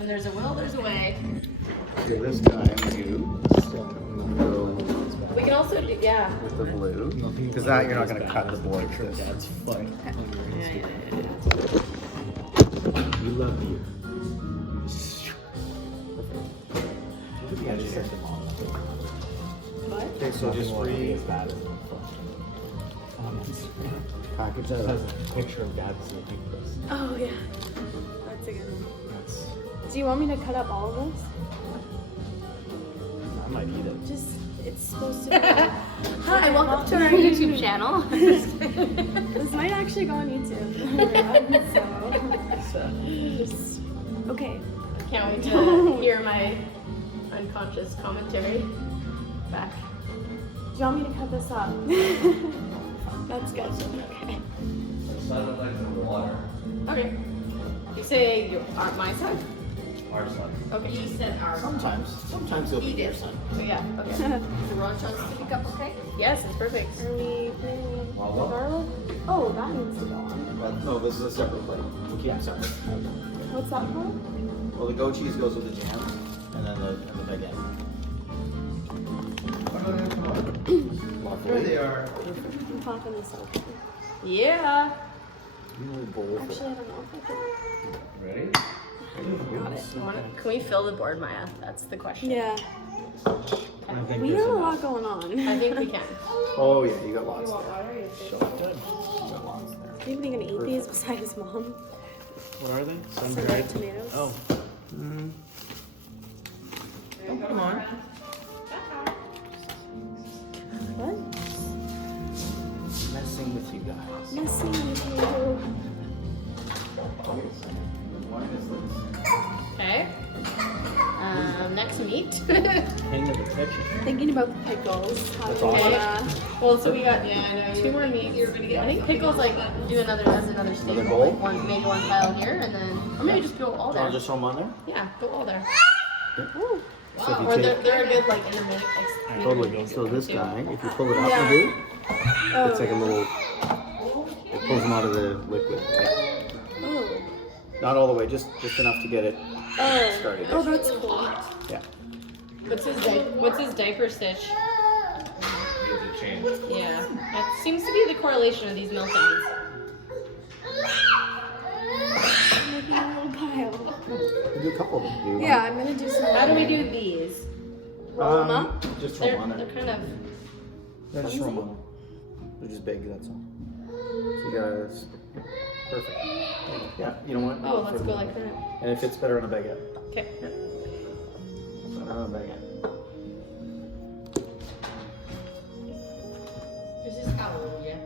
When there's a will, there's a way. Okay, this guy I'm gonna do. So I'm gonna go We can also do, yeah. with the blue. Because that you're not gonna cut the board with this. Dad's foot. We love you. Yeah, just set them on. What? Okay, so just as bad as package It that has up. a picture of Dad sleeping with us. Oh yeah, that's a good one. That's, Do you want me to cut up all of this? I might eat it. Just it's supposed to be. Hi, welcome to our YouTube channel. This might actually go on YouTube. so just okay. Can't wait to hear my unconscious commentary back. Do you want me to cut this up? That's good. Okay. Sun like the water. Okay. You say you are my son? Our sun. Okay, you said our son. Sometimes it'll be your son. So yeah, okay. The wrong chance to pick up, okay? Yes, it's perfect. Are we putting Well, garlic? Oh, that needs to go on. Well, no, this is a separate plate. We'll keep them separate. What's that for? Well, the goat cheese goes with the jam, and then the baguette. There they are. I'm popping this open. Yeah. Bowl Actually, I don't know if I can. Ready? Got it. Can we fill the board, Maya? That's the question. Yeah. I think We there's have a enough. lot going on. I think we can. Oh yeah, you got lots there. So good. You got lots there. Anybody gonna eat these besides his mom? What are they? Sun-dried tomatoes. Oh. Come on. What? Messing with you guys. Messing with you. One is this. Okay. Next meat. King of the kitchen. Thinking about the pickles. How do we Okay. wanna? Well, so we got two more meats. I think pickles like do another staple. Another bowl? Like one, maybe one pile here, and then or maybe just go all there. I'll just throw them on there. Yeah, go all there. Ooh. So if you Or take they're a good like intermittent. totally. So this guy, if you pull it up, Yeah. Magoo, Oh, it's like a little. It pulls them out of the liquid. Yeah. Oh. Not all the way, just enough to get it Oh. started. Oh, that's cool. Yeah. What's his diaper stitch? Needs to change. Yeah, that seems to be the correlation of these meltdowns. I'm making a little pile. We'll do a couple of them. Do you Yeah, I'm gonna do some. How do we do these? Roll them up? Just throw They're, them on they're there. kind of. Yeah, just throw them on there. They're just big, that's all. So you guys, perfect. Yeah, you know what? Oh, let's go like that. And it fits better on a baguette. Okay. Better on a baguette. This is Hallelujah.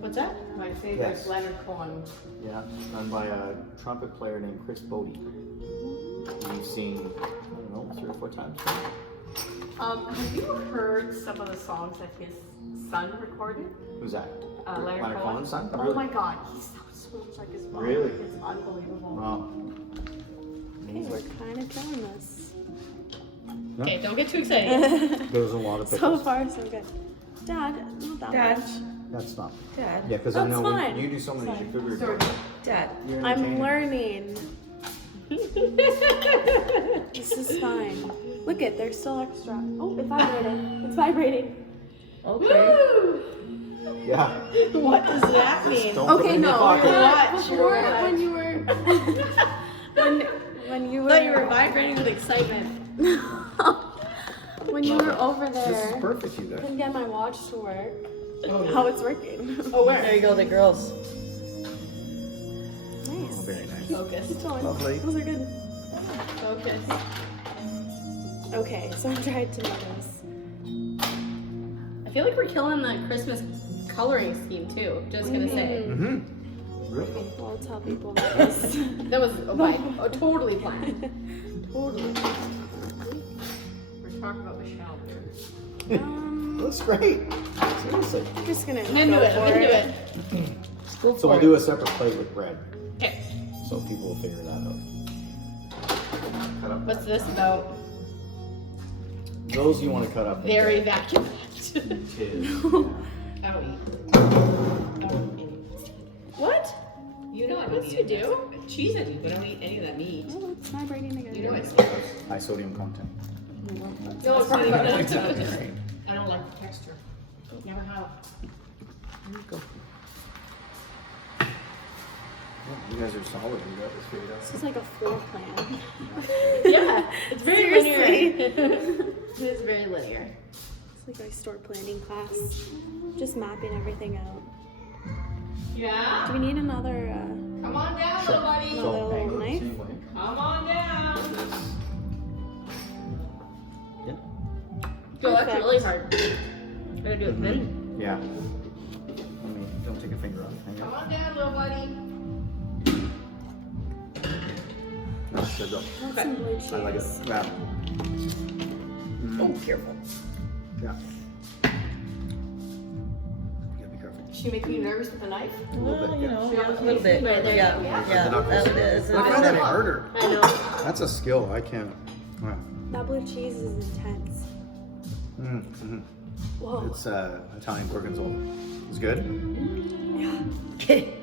What's that? My favorite Yes. Leonard Cohen. Yeah, done by a trumpet player named Chris Bodie. You've seen, I don't know, 3 or 4 times. Have you heard some of the songs that his son recorded? Who's that? Leonard Cohen's son? Oh my God, he sounds so much like his mom. Really? It's unbelievable. Wow. Okay, we're kind of killing this. Okay, don't get too excited. There's a lot of So pickles. far, so good. Dad, not that Dad. much. That's not. Dad. Yeah, because I That's know when fine. you do so many, you figure Sorry, Dad. you're I'm entertaining. learning. This is fine. Look it, there's still extra. Oh, it's vibrating. It's vibrating. Okay. Yeah. What does that mean? Don't put it Okay, in your no. pocket. Before, when you were, when you I were, thought you were vibrating with excitement. when you were over This is there, perfect, you guys. couldn't get my watch to work. How it's working. Oh, where? There you go, the girls. Oh, Nice. very nice. Focus. Keep going. Lovely. Those are good. Focus. Okay, sun-dried tomatoes. I feel like we're killing the Christmas coloring scheme too. Just gonna say. Mm-hmm. Really? I'll tell people this. That was totally planned. Totally. We're talking about Michelle here. Looks great. Seriously. I'm just gonna I'm into go it. for I'm into it. So we'll do a separate plate with bread, Okay. so people will figure that out. Cut up. What's this about? Those you want to cut up. Very vacuum packed. I don't eat. What? You know I don't Yes, eat you it. do. Cheese I do, but I don't eat any of that meat. Oh, high sodium content. No, it's not even that. Right. I don't like the texture. Never have. You guys are solid. You got this figured out. This is like a floor plan. Yeah, it's very Seriously. linear. It is very linear. It's like my store planning class. Just mapping everything out. Yeah? Do we need another, Come on down, little buddy. Another So, angle the knife? same way. Come on down. This. Yeah. Go actually really hard. Gotta do it thin. Yeah. Let me, don't take a finger off. Hang Come on. on down, little buddy. No, good though. That's some blue cheese. I like it. Yeah. Oh, careful. Yeah. You gotta be careful. She making you nervous with a knife? A little bit, yeah. A little bit. There you Yeah, go. yeah, The knuckles. that is. I find that harder. I know. That's a skill. I can't. Wow. That blue cheese is intense. Mm-hmm. Whoa. It's Italian gorgonzola. It's good. Okay.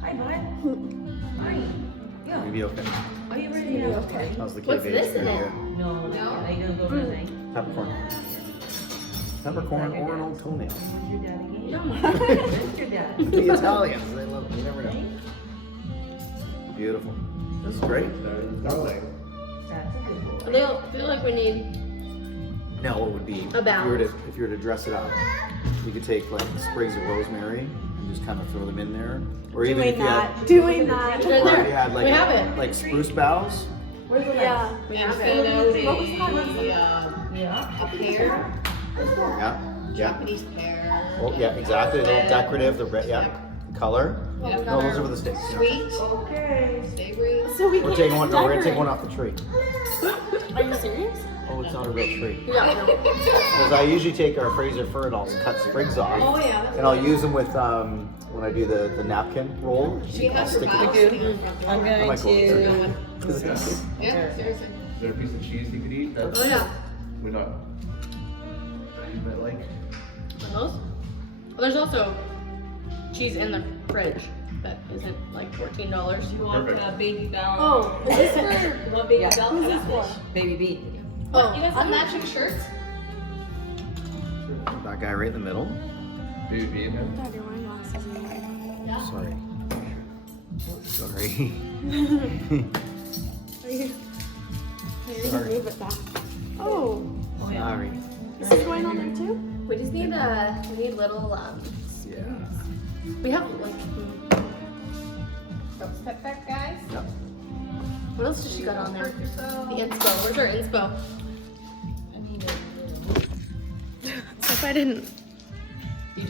Hi, bud. Hi. Yeah. Maybe okay. Are you ready now? Okay. How's the What's KVH this in video? it? No, I gotta go tonight. Peppercorn. Peppercorn or an old toenail. Where's your dad again? Where's your dad? The Italians, they love it. You never know. Beautiful. This is great. That's a good boy. I feel like we need Now, what would be A balance. if you were to dress it up? You could take like sprigs of rosemary and just kind of throw them in there, or even if Doing you had, that. Doing that. They're or if there. you had like We have it. like spruce boughs. Yeah. We have Instead of it. What was that? Yeah. a pear, Yeah. Yeah. Japanese pear. Oh yeah, exactly. A little decorative. The red. Yeah. Color. Yeah, we No, got those our are for the sticks. Yeah. Sweet, Okay. savory. So we We're can't taking one. No, we're gonna take decorate. one off the tree. Are you serious? Oh, it's not a real tree. Yeah, no. Because I usually take our Fraser fir and I'll cut sprigs off. Oh, yeah, that's And I'll use them with when I do the napkin roll. She I'll has her stick bottle it. sitting in front door. I'm I going might go to. Yeah, seriously. Is there a piece of cheese you could eat that Oh yeah. we not you might like? And those? Well, there's also cheese in the fridge that isn't like $14. You want Perfect. Baby Bell? Oh, is this for? You want Baby Yeah. Bell? Who's this for? Baby B. Oh, You guys have matching shirts? That guy right in the middle. Baby bean. God, your wine glasses in there. Sorry. Sorry. Are you? You're gonna Sorry. move it back. Oh, Sorry. this is going on there too? we just need little Yeah. we have like Don't step back, guys. Yep. what else does she got on there? Hurt yourself. The inspo. Where's our inspo? So if I didn't